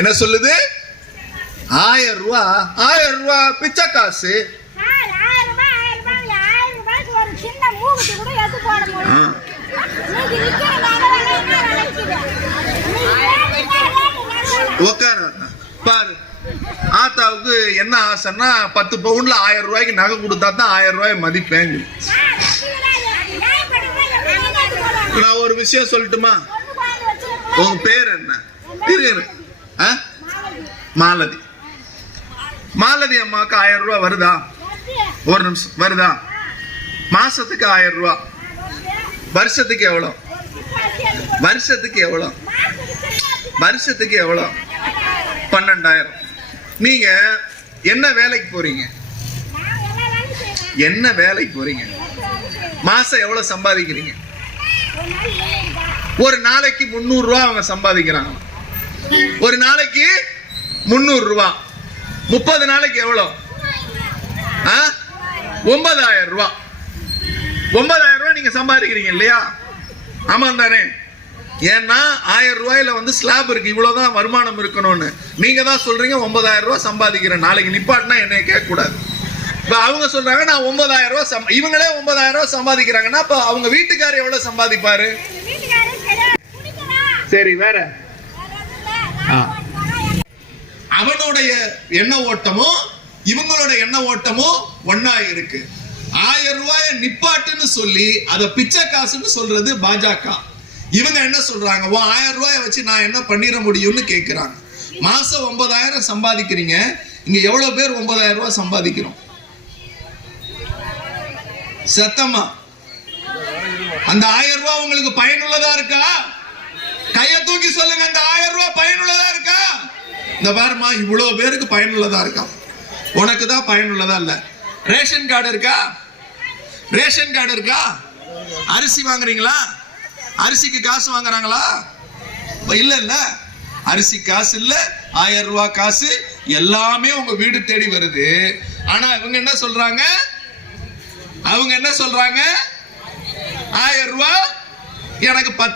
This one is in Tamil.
என்ன சொல்லுது? 1000 ரூபாய், 1000 ரூபாய் பிச்சை காசு. பாரு, ஆத்தாவுக்கு என்ன ஆசைன்னா 10 பவுன்ல 1000 ரூபாய்க்கு நகை கொடுத்தா தான் 1000 ரூபாய் மதிப்பேங்க. நான் ஒரு விஷயம் சொல்லட்டுமா? உங்க பேர் என்ன? மாலதி. மாலதி அம்மாவுக்கு 1000 ரூபாய் வருதா? ஒரு நிமிஷம், வருதா? மாசத்துக்கு 1000 ரூபாய். வருஷத்துக்கு எவ்வளோ? வருஷத்துக்கு எவ்வளோ? வருஷத்துக்கு எவ்வளோ? 12,000. நீங்க என்ன வேலைக்கு போறீங்க? என்ன வேலைக்கு போறீங்க? மாசம் எவ்வளவு சம்பாதிக்கிறீங்க? ஒரு நாளைக்கு 300 ரூபாய் அவங்க சம்பாதிக்கிறாங்க. ஒரு நாளைக்கு 300 ரூபாய். 30 நாளைக்கு எவ்வளோ? 9,000 ரூபாய். 9,000 ரூபாய் நீங்க சம்பாதிக்கிறீங்க இல்லையா? ஆமா தானே? ஏன்னா 1000 ரூபாயில வந்து ஸ்லாப் இருக்கு, இவ்வளவுதான் வருமானம் இருக்கணும்னு. நீங்க தான் சொல்றீங்க 9,000 ரூபாய் சம்பாதிக்கிறேன். நாளைக்கு நிப்பாட்டினா என்னை கேட்க கூடாது. இப்ப அவங்க சொல்றாங்க நான் 9,000 ரூபாய், இவங்களே 9,000 ரூபாய் சம்பாதிக்கிறாங்கன்னா அப்ப அவங்க வீட்டுக்காரர் எவ்வளவு சம்பாதிப்பாரு? சரி, வேற அவனுடைய எண்ண ஓட்டமோ இவங்களோட எண்ண ஓட்டமோ ஒன்னா இருக்கு. 1000 ரூபாய நிப்பாட்டுன்னு சொல்லி அத பிச்சை காசுன்னு சொல்றது பாஜக. இவங்க என்ன சொல்றாங்க? 1000 ரூபாய வச்சு நான் என்ன பண்ணிட முடியும்னு கேட்கிறாங்க. மாசம் 9,000 சம்பாதிக்கிறீங்க. இங்க எவ்வளவு பேர் 9,000 ரூபாய் சம்பாதிக்கிறோம்? சத்தமா அந்த 1000 ரூபாய் உங்களுக்கு பயனுள்ளதா இருக்கா? கைய தூக்கி சொல்லுங்க. அந்த 1000 ரூபாய் பயனுள்ளதா இருக்கா? இந்த பாருமா, இவ்வளவு பேருக்கு பயனுள்ளதா இருக்கா? உனக்கு தான் பயனுள்ளதா இல்ல. ரேஷன் கார்டு இருக்கா? ரேஷன் கார்டு இருக்கா? அரிசி வாங்குறீங்களா? அரிசிக்கு காசு வாங்குறாங்களா? இல்ல இல்ல, அரிசி காசு இல்ல, 1000 ரூபாய் காசு எல்லாமே உங்க வீடு தேடி வருது. ஆனா இவங்க என்ன சொல்றாங்க? அவங்க என்ன சொல்றாங்க? 1000 ரூபாய் எனக்கு 10